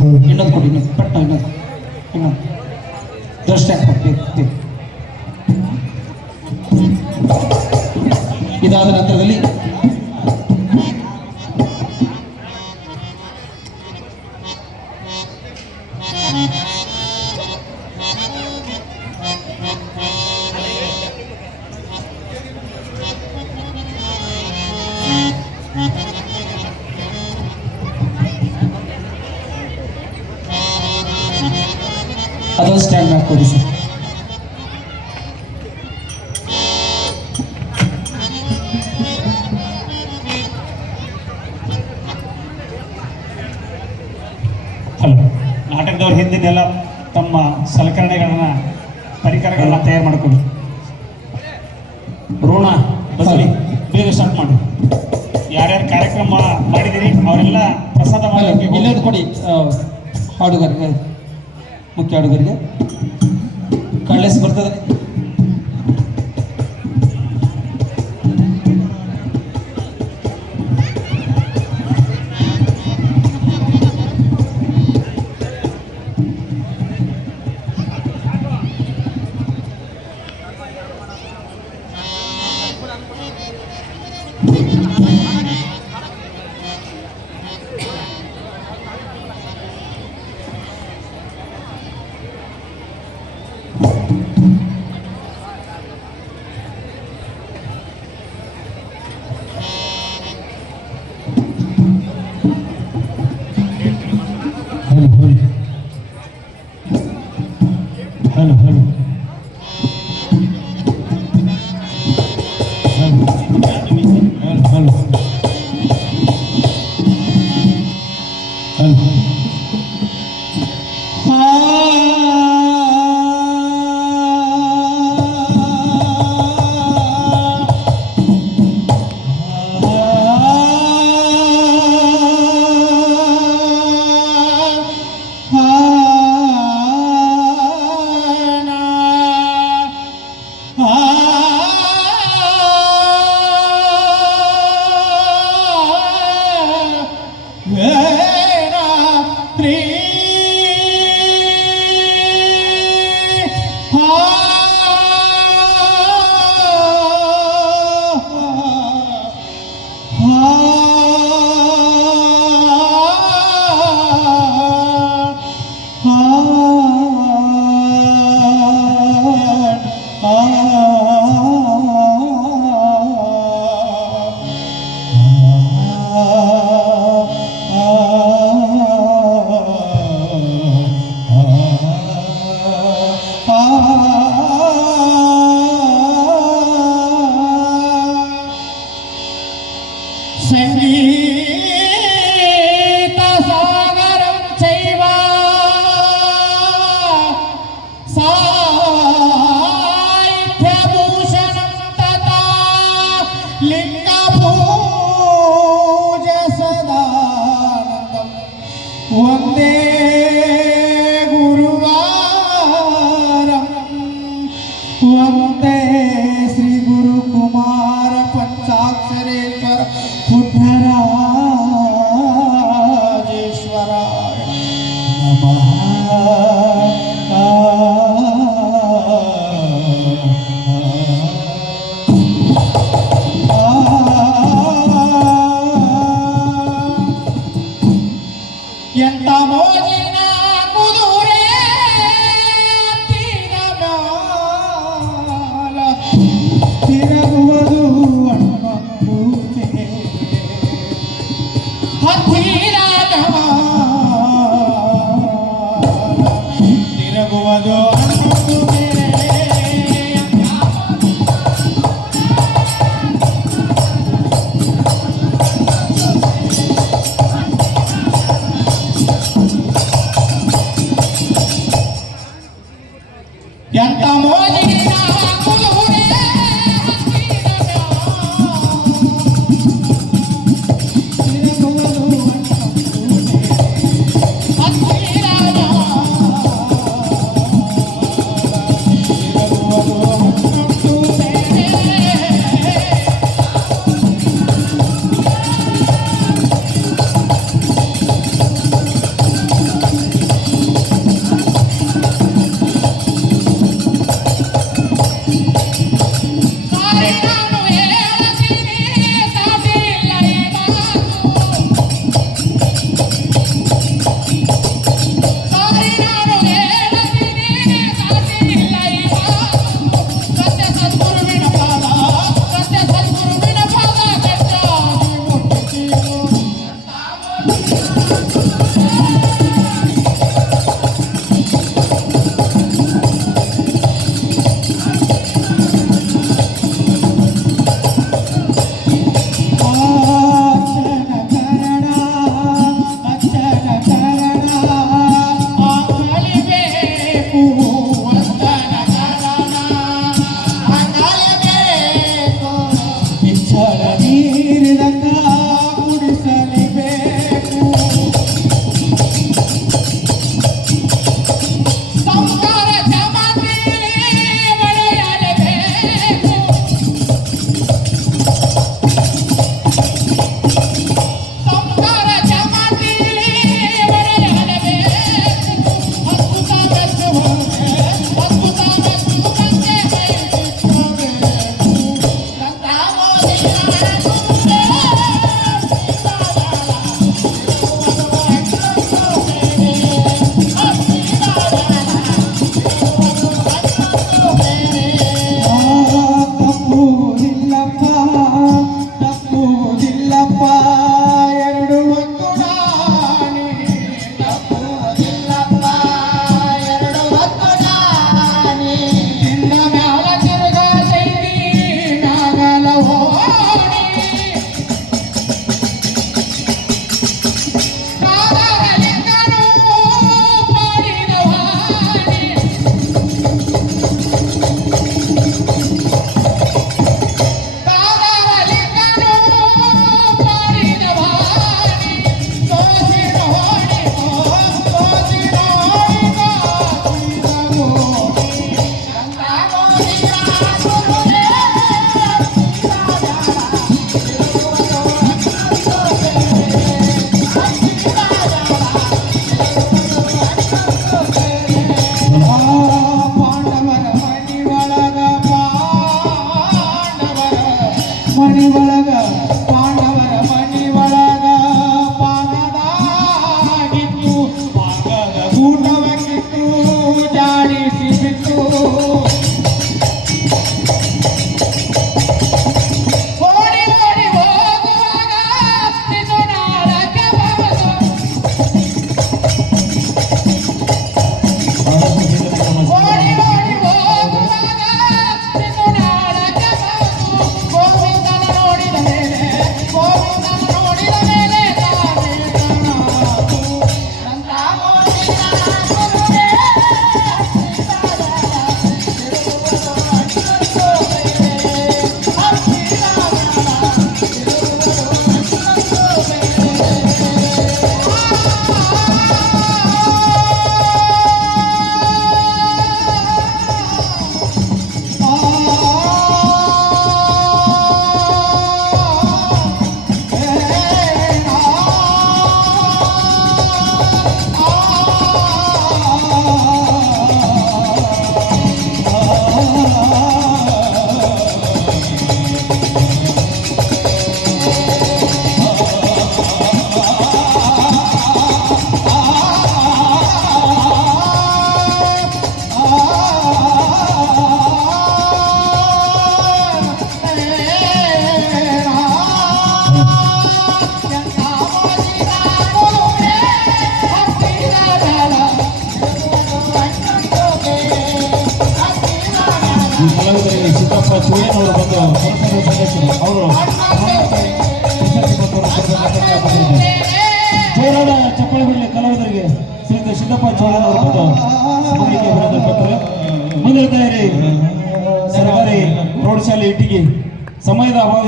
ಇನ್ನೊಂದು ಕೊಡಿ ಇನ್ನೊಂದು ಪಟ್ಟ ಇನ್ನೊಂದು. ಇನ್ನೊಂದು. ದೃಷ್ಟ ಇದಾದ ನಂತರದಲ್ಲಿ ಸರ್ ಹಲೋ ನಾಟಕದವ್ರ ಹಿಂದಿನೆಲ್ಲ ತಮ್ಮ ಸಲಕರಣೆಗಳನ್ನ ಪರಿಕರಗಳನ್ನ ತಯಾರು ಮಾಡಿಕೊಂಡು. ರೋಣ ಬಸಳಿ ಬೇಗ ಸ್ಟಾರ್ಟ್ ಮಾಡಿ. ಯಾರ್ಯಾರು ಕಾರ್ಯಕ್ರಮ ಮಾಡಿದಿರಿ ಅವರೆಲ್ಲ ಪ್ರಸಾದ ಮಾಡಿ ಕೊಡಿ ಆ, ಹಾಡುಗಾರಿಗೆ ಮುಖ್ಯ ಹುಡುಗರಿಗೆ ಕಳ್ಳೆಸ್ ಬರ್ತದೆ. Jalo, jalo. Tira Govardhan. ಬಂದ ಅವರು ಚೋರಾಡ ಚಪ್ಪಳ ಬಿಡಲಿ ಕಲಾವಿದರಿಗೆ ಶ್ರೀಯುತ ಸಿದ್ದಪ್ಪ ಚೋಳನವರು ಬಂದು ಸ್ಮರಣಿಕೆ ಮುಂದಿನ ತಯಾರಿ ಸರ್ಕಾರಿ ಪ್ರೌಢಶಾಲೆ ಇಟ್ಟಿಗೆ. ಸಮಯದ ಅಭಾವ